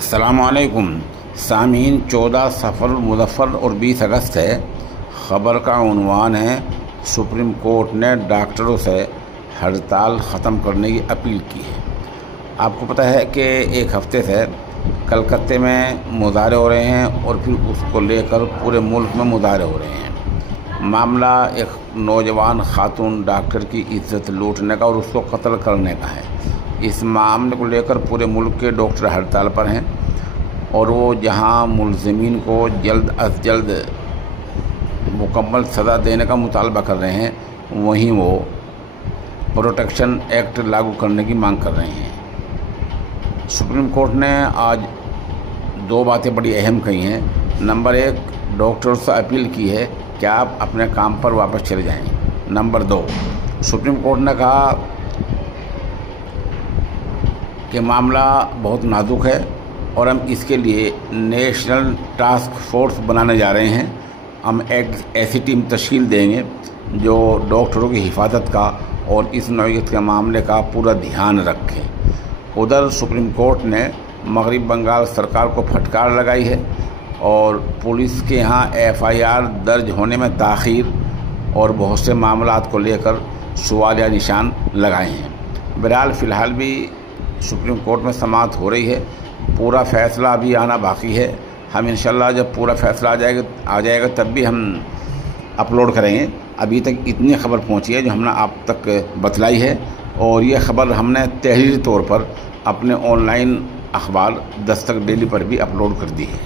अस्सलामुअलैकुम सामीन। 14 सफ़र मुज़फ़्फ़र और 20 अगस्त है। ख़बर का उन्वान है, सुप्रीम कोर्ट ने डॉक्टरों से हड़ताल ख़त्म करने की अपील की है। आपको पता है कि एक हफ़्ते से कलकत्ते में मुज़ाहरे हो रहे हैं और फिर उसको लेकर पूरे मुल्क में मुज़ाहरे हो रहे हैं। मामला एक नौजवान खातून डॉक्टर की इज़्ज़त लूटने का और उसको कत्ल करने का है। इस मामले को लेकर पूरे मुल्क के डॉक्टर हड़ताल पर हैं और वो जहां मुलज़िमीन को जल्द अज जल्द मुकम्मल सज़ा देने का मुतालबा कर रहे हैं, वहीं वो प्रोटेक्शन एक्ट लागू करने की मांग कर रहे हैं। सुप्रीम कोर्ट ने आज दो बातें बड़ी अहम कही हैं। नंबर 1, डॉक्टरों से अपील की है कि आप अपने काम पर वापस चले जाएं। नंबर 2, सुप्रीम कोर्ट ने कहा कि मामला बहुत नाजुक है और हम इसके लिए नेशनल टास्क फोर्स बनाने जा रहे हैं। हम एक ऐसी टीम तश्कील देंगे जो डॉक्टरों की हिफाजत का और इस नौइयत के मामले का पूरा ध्यान रखे। उधर सुप्रीम कोर्ट ने मगरिब बंगाल सरकार को फटकार लगाई है और पुलिस के यहाँ FIR दर्ज होने में ताख़ीर और बहुत से मामलात को लेकर सवालिया निशान लगाए हैं। बहरहाल फ़िलहाल भी सुप्रीम कोर्ट में समाअत हो रही है। पूरा फ़ैसला अभी आना बाकी है। हम इंशाल्लाह जब पूरा फ़ैसला आ जाएगा तब भी हम अपलोड करेंगे। अभी तक इतनी खबर पहुंची है जो हमने आप तक बतलाई है और ये ख़बर हमने तहरीरी तौर पर अपने ऑनलाइन अखबार दस्तक डेली पर भी अपलोड कर दी है।